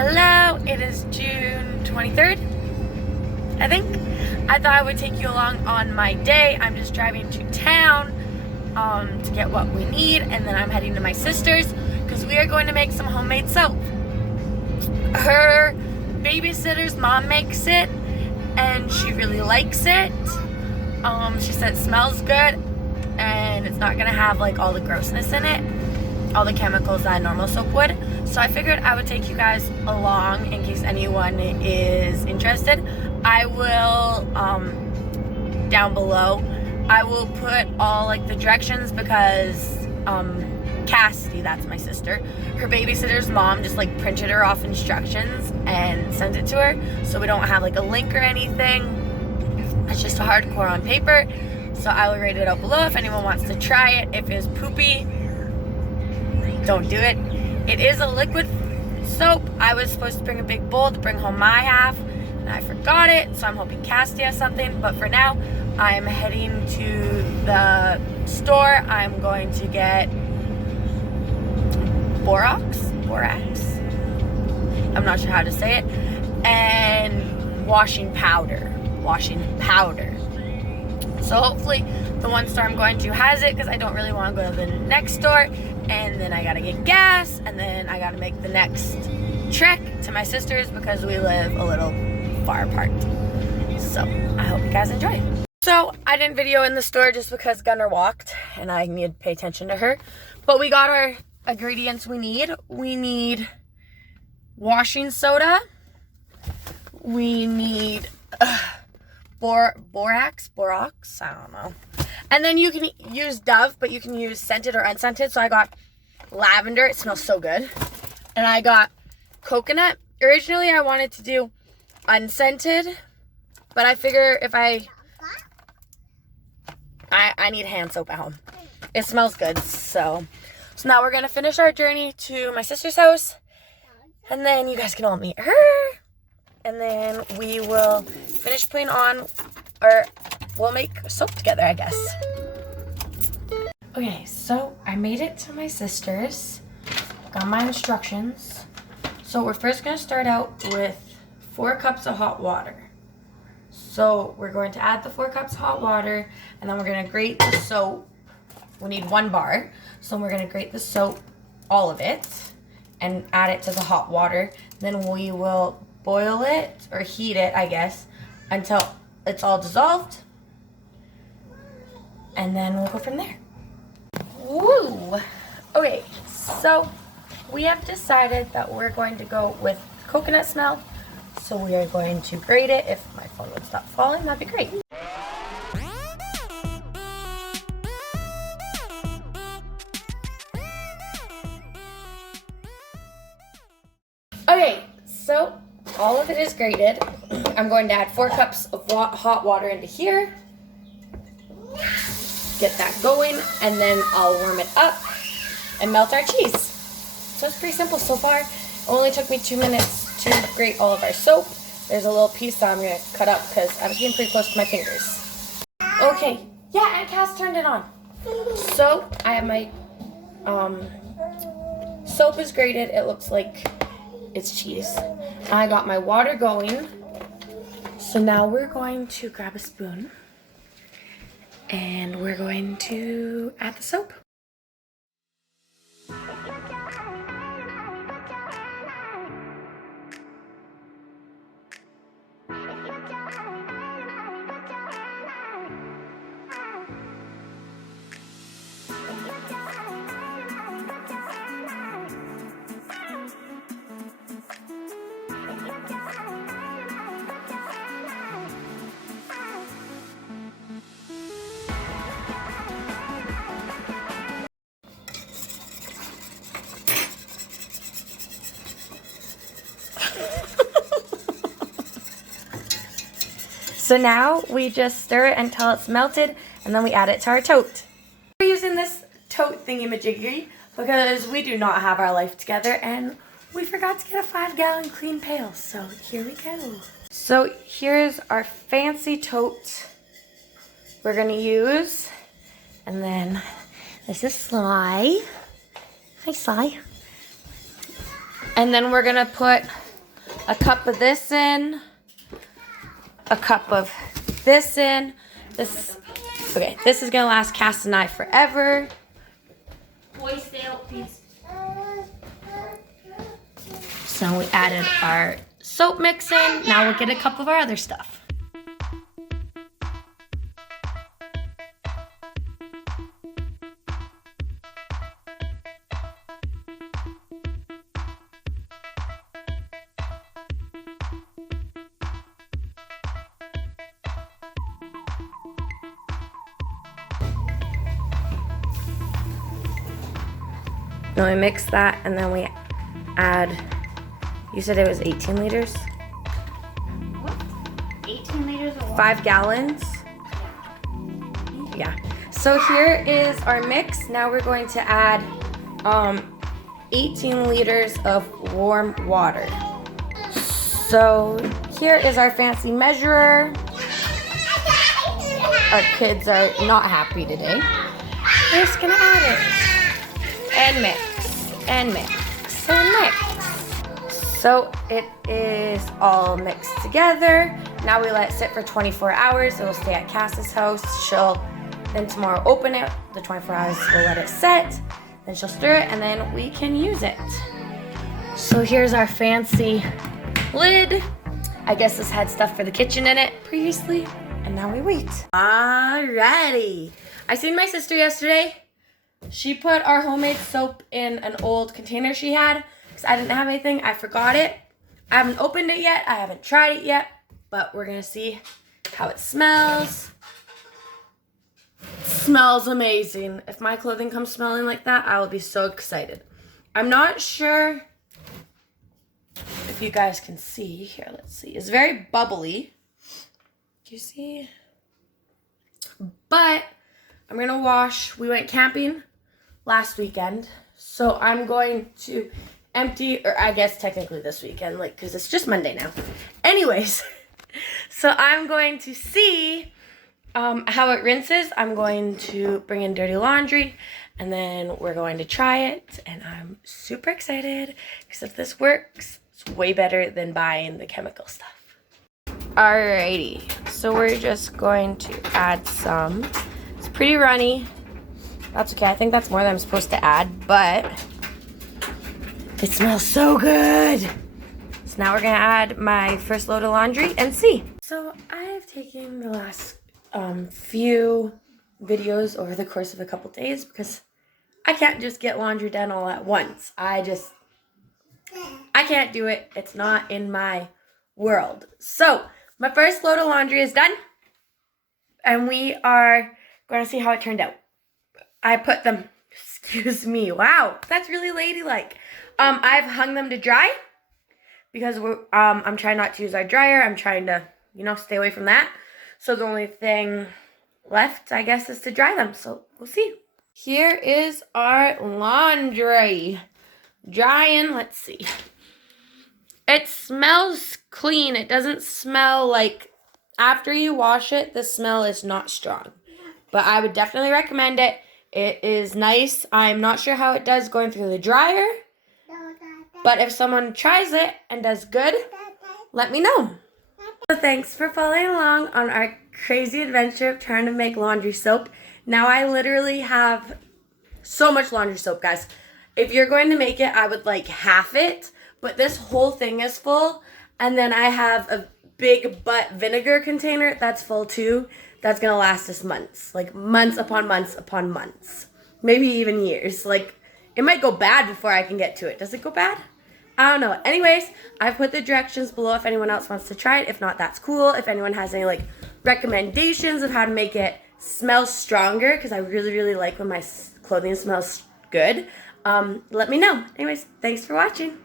Hello, it is June 23rd, I think. I thought I would take you along on my day. I'm just driving to town to get what we need, and then I'm heading to my sister's because we are going to make some homemade soap. Her babysitter's mom makes it, and she really likes it. She said it smells good, and it's not gonna have like all the grossness in it, all the chemicals that normal soap would. So I figured I would take you guys along in case anyone is interested. I will, down below, I will put all like the directions because Cassidy, that's my sister, her babysitter's mom just like printed her off instructions and sent it to her. So we don't have like a link or anything. It's just a hardcore on paper. So I will rate it out below if anyone wants to try it. If it's poopy, don't do it. It is a liquid soap. I was supposed to bring a big bowl to bring home my half, and I forgot it, so I'm hoping Cassidy has something. But for now, I'm heading to the store. I'm going to get borax. I'm not sure how to say it. And washing powder. So hopefully the one store I'm going to has it, because I don't really want to go to the next store. And then I gotta get gas, and then I gotta make the next trek to my sister's because we live a little far apart. So I hope you guys enjoy. So I didn't video in the store just because Gunnar walked and I need to pay attention to her. But we got our ingredients we need. We need washing soda. We need borax, I don't know. And then you can use Dove, but you can use scented or unscented. So I got lavender. It smells so good. And I got coconut. Originally, I wanted to do unscented, but I figure if I need hand soap at home. It smells good. So now we're going to finish our journey to my sister's house. And then you guys can all meet her. And then we will finish putting on, or we'll make soap together, I guess. Okay, so I made it to my sister's. Got my instructions. So we're first going to start out with 4 cups of hot water. So we're going to add the 4 cups of hot water, and then we're going to grate the soap. We need 1 bar. So we're going to grate the soap, all of it, and add it to the hot water. Then we will boil it, or heat it, I guess, until it's all dissolved. And then we'll go from there. Woo! Okay, so we have decided that we're going to go with coconut smell. So we are going to grate it. If my phone would stop falling, that'd be great. Okay, so all of it is grated. I'm going to add 4 cups of hot water into here. Get that going, and then I'll warm it up and melt our cheese. So it's pretty simple so far. It only took me 2 minutes to grate all of our soap. There's a little piece that I'm going to cut up because I was getting pretty close to my fingers. Okay, yeah, and Cass turned it on. So I have my soap is grated. It looks like it's cheese. I got my water going. So now we're going to grab a spoon. And we're going to add the soap. So now we just stir it until it's melted, and then we add it to our tote. We're using this tote thingy-majiggy because we do not have our life together, and we forgot to get a 5-gallon clean pail. So here we go. So here's our fancy tote we're gonna use, and then this is Sly. Hi, Sly. And then we're gonna put a cup of this in, a cup of this in. Okay, this is gonna last Cass and I forever. Boy, stay out, please. So we added our soap mix in. Now we'll get a cup of our other stuff. Then we mix that, and then we add, you said it was 18 liters? What? 18 liters of water? 5 gallons? Yeah. So here is our mix. Now we're going to add 18 liters of warm water. So here is our fancy measurer. Our kids are not happy today. We're just gonna add it. And mix, and mix, and mix. So it is all mixed together. Now we let it sit for 24 hours. It'll stay at Cass's house. She'll then tomorrow open it. The 24 hours we'll let it set. Then she'll stir it, and then we can use it. So here's our fancy lid. I guess this had stuff for the kitchen in it previously, and now we wait. Alrighty. I seen my sister yesterday. She put our homemade soap in an old container she had because I didn't have anything. I forgot it. I haven't opened it yet. I haven't tried it yet, but we're going to see how it smells. It smells amazing. If my clothing comes smelling like that, I will be so excited. I'm not sure if you guys can see. Here, let's see. It's very bubbly. Do you see? But I'm going to wash. We went camping last weekend, so I'm going to empty, or I guess technically this weekend, like, because it's just Monday now. Anyways, so I'm going to see how it rinses. I'm going to bring in dirty laundry, and then we're going to try it, and I'm super excited, because if this works, it's way better than buying the chemical stuff. Alrighty, so we're just going to add some. It's pretty runny. That's okay. I think that's more than I'm supposed to add, but it smells so good. So now we're going to add my first load of laundry and see. So I have taken the last few videos over the course of a couple days because I can't just get laundry done all at once. I can't do it. It's not in my world. So my first load of laundry is done, and we are going to see how it turned out. I put them, excuse me, wow, that's really ladylike. I've hung them to dry because I'm trying not to use our dryer. I'm trying to, stay away from that. So the only thing left, I guess, is to dry them. So we'll see. Here is our laundry. Drying, let's see. It smells clean. It doesn't smell like, after you wash it, the smell is not strong. But I would definitely recommend it. It is nice. I'm not sure how it does going through the dryer. But if someone tries it and does good, let me know. So thanks for following along on our crazy adventure of trying to make laundry soap. Now I literally have so much laundry soap, guys. If you're going to make it, I would like half it. But this whole thing is full. And then I have a big butt vinegar container that's full too. That's going to last us months. Like months upon months upon months. Maybe even years. Like, it might go bad before I can get to it. Does it go bad? I don't know. Anyways, I've put the directions below if anyone else wants to try it. If not, that's cool. If anyone has any, like, recommendations of how to make it smell stronger, because I really, really like when my clothing smells good, let me know. Anyways, thanks for watching.